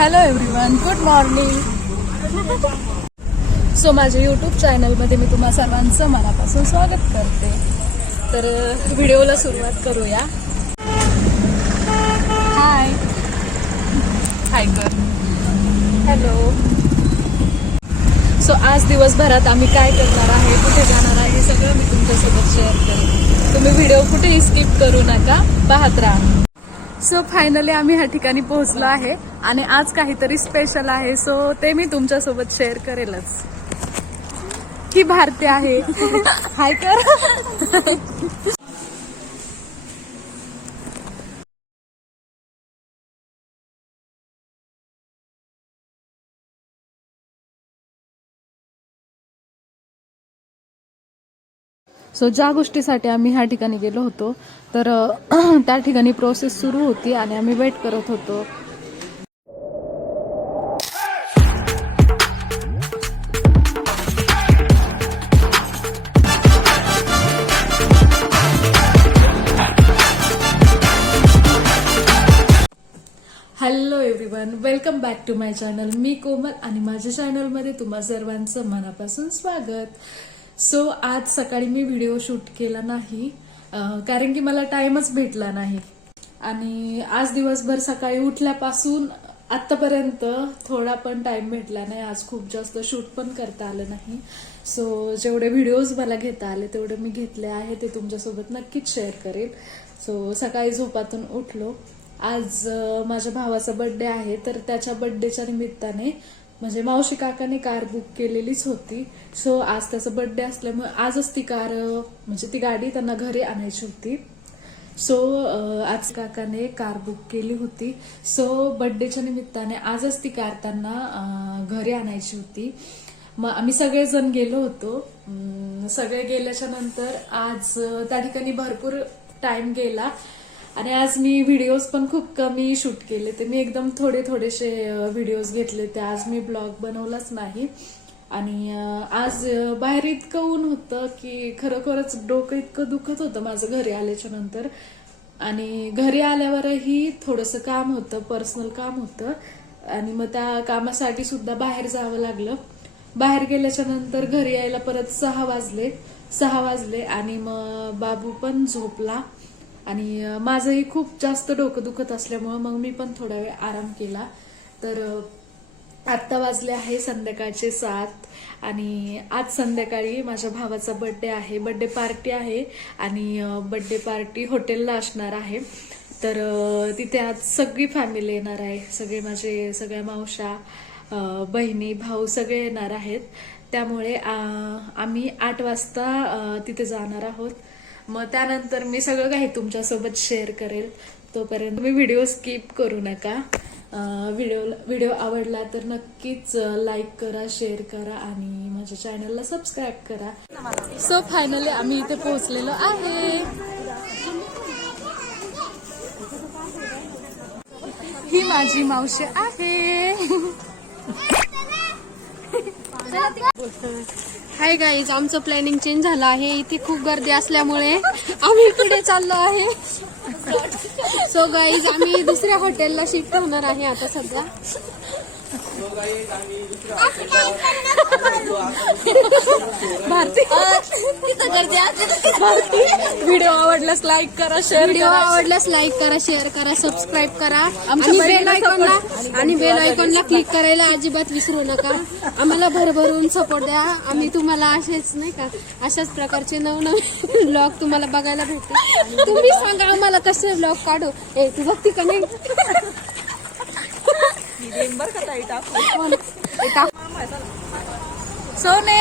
Hello everyone, good morning. So माझ्या YouTube चॅनलमध्ये मी तुम्हा सर्वांचं मनापासून स्वागत करते. तर व्हिडिओला सुरुवात करूया. हाय हाय कर. हॅलो. सो आज दिवसभरात आम्ही काय करणार आहे, कुठे जाणार आहे, हे सगळं मी तुमच्यासोबत शेअर करेन. तुम्ही व्हिडिओ कुठेही स्किप करू नका, पाहत राहा. सो फायनली आम्ही ह्या ठिकाणी पोहोचलो आहे आणि आज काहीतरी स्पेशल आहे. सो ते मी तुमच्यासोबत शेअर करेलच. ही भारती आहे. हाय कर. सो ज्या गोष्टीसाठी आम्ही ह्या ठिकाणी गेलो होतो तर त्या ठिकाणी प्रोसेस सुरू होती आणि आम्ही वेट करत होतो. Hello everyone, welcome back to my channel. मी कोमल आणि माझ्या चॅनलमध्ये तुम्हा सर्वांचं मनापासून स्वागत. सो आज सकाळी मी व्हिडिओ शूट केला नाही कारण की मला टाइमच भेटला नाही आणि आज दिवसभर सकाळी उठल्यापासून आतापर्यंत थोडा पण टाइम भेटला नाही. आज खूप जास्त शूट पण करता आलं नाही. सो जेवढे व्हिडिओज मला घेता आले तेवढे मी घेतले आहे, ते तुमच्यासोबत नक्कीच शेअर करेल. सो सकाळी झोपातून उठलो. आज माझ्या भावाचा बर्थडे आहे, तर त्याच्या बर्थडेच्या निमित्ताने म्हणजे मावशी काकाने कार बुक केलेलीच होती. सो आज त्याचा बर्थडे असल्यामुळे आजच ती कार म्हणजे ती गाडी त्यांना घरी आणायची होती. सो आज काकाने कार बुक केली होती. सो बर्थडेच्या निमित्ताने आजच ती कार त्यांना घरी आणायची होती. मग आम्ही सगळेजण गेलो होतो. सगळे गेल्याच्या नंतर आज त्या ठिकाणी भरपूर टाइम गेला आणि आज मी व्हिडिओज पण खूप कमी शूट केले. ते मी एकदम थोडेसे व्हिडिओज घेतले, ते आज मी ब्लॉग बनवलाच नाही. आणि आज बाहेर इतकं ऊन होतं की खरोखरच डोकं इतकं दुखत होतं माझं घरी आल्याच्या नंतर. आणि घरी आल्यावरही थोडंसं काम होतं, पर्सनल काम होतं आणि मग त्या कामासाठी सुद्धा बाहेर जावं लागलं. बाहेर गेल्याच्या नंतर घरी यायला परत 6 वाजले आणि मग बाबू पण झोपला आणि माझंही खूप जास्त डोकं दुखत असल्यामुळे मग मी पण थोडा वेळ आराम केला. तर आत्ता वाजले आहे संध्याकाळचे 7 आणि आज संध्याकाळी माझ्या भावाचा बर्थडे आहे, बर्थडे पार्टी आहे आणि बर्थडे पार्टी हॉटेलला असणार आहे. तर तिथे आज सगळी फॅमिली येणार आहे, सगळ्या मावशा, बहिणी, भाऊ सगळे येणार आहेत. त्यामुळे आम्ही 8 वाजता तिथे जाणार आहोत. मग त्यानंतर मी सगळं काही तुमच्यासोबत शेअर करेल. तोपर्यंत तुम्ही व्हिडिओ स्किप करू नका. व्हिडिओ आवडला तर नक्कीच लाईक करा, शेअर करा आणि माझ्या चॅनलला सबस्क्राईब करा. सो फायनली आम्ही इथे पोहोचलेलो आहे. ही माझी मावशी आहे. हाय गाईज, आमचं प्लॅनिंग चेंज झालं आहे. इथे खूप गर्दी असल्यामुळे आम्ही पुढे चाललो आहे. सो गाईज, आम्ही दुसऱ्या हॉटेलला शिफ्ट होणार आहे आता सध्या. भारती, व्हिडिओ आवडल्यास लाईक करा, शेअर करा, सबस्क्राईब करा आणि बेल आयकॉनला क्लिक करायला अजिबात विसरू नका. आम्हाला भरभरून सपोर्ट द्या. आम्ही तुम्हाला असेच नाही का, अशाच प्रकारचे नवनवीन ब्लॉग तुम्हाला बघायला भेटतील. तुम्ही सांगा आम्हाला कसे ब्लॉग काढू. तू बघती का नाही? सोने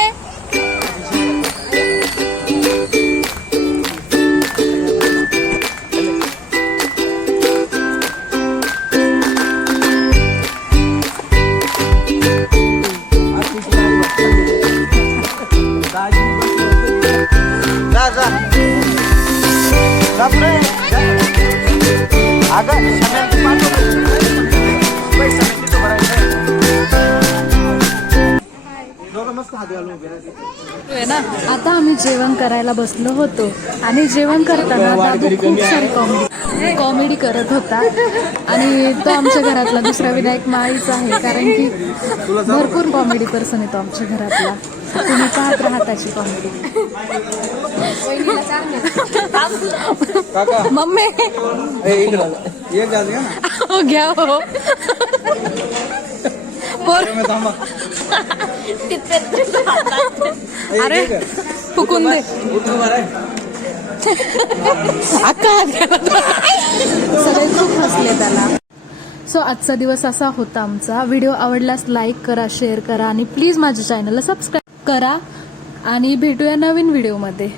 ना. आता आम्ही जेवण करायला बसलो होतो आणि जेवण करताना दादू खूप सारी कॉमेडी कॉमेडी करत होता आणि तो आमच्या घरातला दुसरा विनायक माळीच आहे, कारण की भरपूर कॉमेडी पर्सन येतो आमच्या घरातला. तुम्ही पाहत राहा त्याची कॉमेडी. मम्मी हो घ्या हो अरे फुकून दे अक्का सगळे खूप हसले त्याला. सो आजचा दिवस असा होता आमचा. व्हिडिओ आवडल्यास लाईक करा, शेअर करा आणि प्लीज माझ्या चॅनलला सबस्क्राईब करा आणि भेटूया नवीन व्हिडिओमध्ये.